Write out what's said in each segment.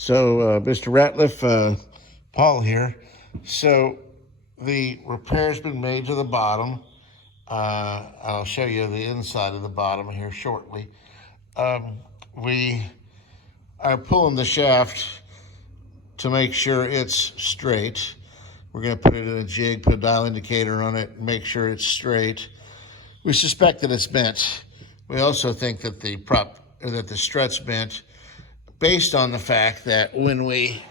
So, Mr. Ratliff, Paul here. So, the repair's been made to the bottom. I'll show you the inside of the bottom here shortly. We are pulling the shaft to make sure it's straight. We're going to put it in a jig, put a dial indicator on it, and make sure it's straight. We suspect that it's bent. We also think that the strut's bent, based on the fact that when we,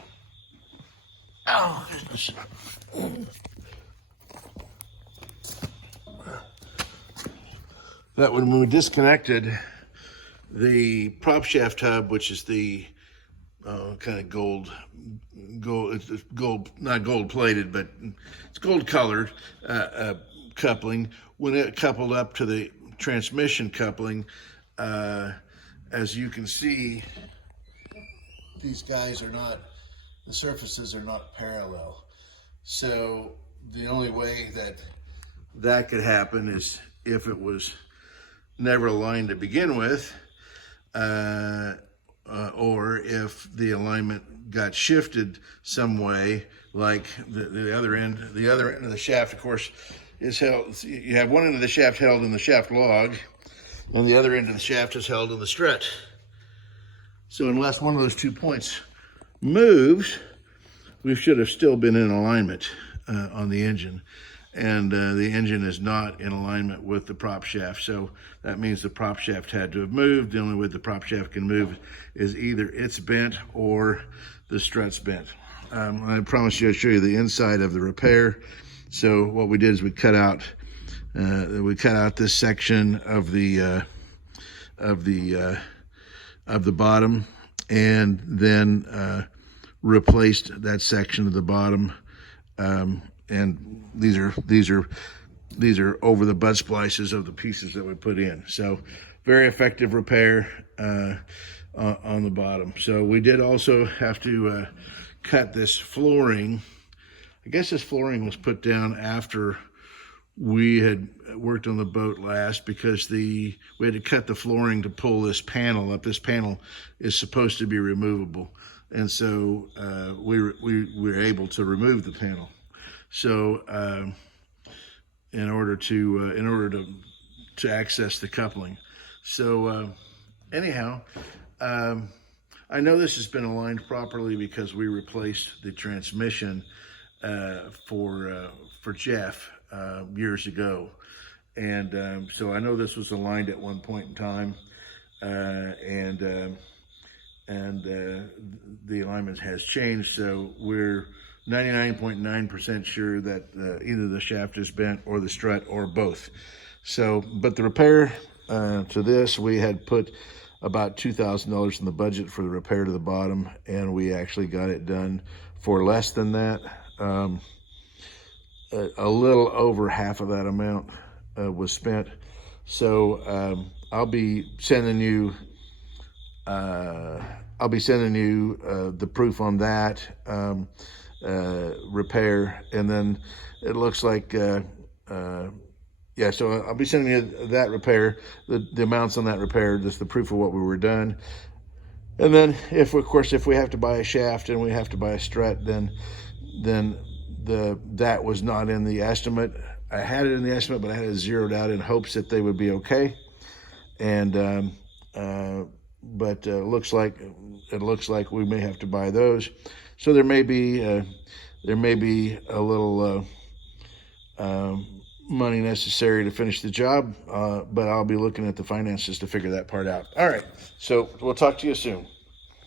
when we disconnected the prop shaft hub, which is the kind of gold, it's gold, not gold plated, but it's gold colored coupling. When it coupled up to the transmission coupling, as you can see, these guys are not, the surfaces are not parallel. So the only way that could happen is if it was never aligned to begin with, or if the alignment got shifted some way, like the other end of the shaft, of course, is held. You have one end of the shaft held in the shaft log, and the other end of the shaft is held in the strut. So unless one of those 2 points moves, we should have still been in alignment on the engine. And the engine is not in alignment with the prop shaft. So that means the prop shaft had to have moved. The only way the prop shaft can move is either it's bent or the strut's bent. I promised you I'd show you the inside of the repair. So what we did is we cut out this section of the bottom, and then replaced that section of the bottom. And these are over the butt splices of the pieces that we put in. So very effective repair on the bottom. So we did also have to cut this flooring. I guess this flooring was put down after we had worked on the boat last, because we had to cut the flooring to pull this panel up. This panel is supposed to be removable, and so we were able to remove the panel. So in order to access the coupling. So anyhow, I know this has been aligned properly because we replaced the transmission for Jeff years ago, and so I know this was aligned at one point in time, and the alignment has changed. So we're 99.9% sure that either the shaft is bent or the strut or both. So, but the repair to this, we had put about $2,000 in the budget for the repair to the bottom, and we actually got it done for less than that. A little over half of that amount was spent. So I'll be sending you the proof on that repair, and then it looks like so I'll be sending you that repair, the amounts on that repair, just the proof of what we were done. And then if we have to buy a shaft and we have to buy a strut, then that was not in the estimate. I had it in the estimate, but I had it zeroed out in hopes that they would be okay. And but it looks like we may have to buy those. So there may be a little money necessary to finish the job, but I'll be looking at the finances to figure that part out. All right, so we'll talk to you soon.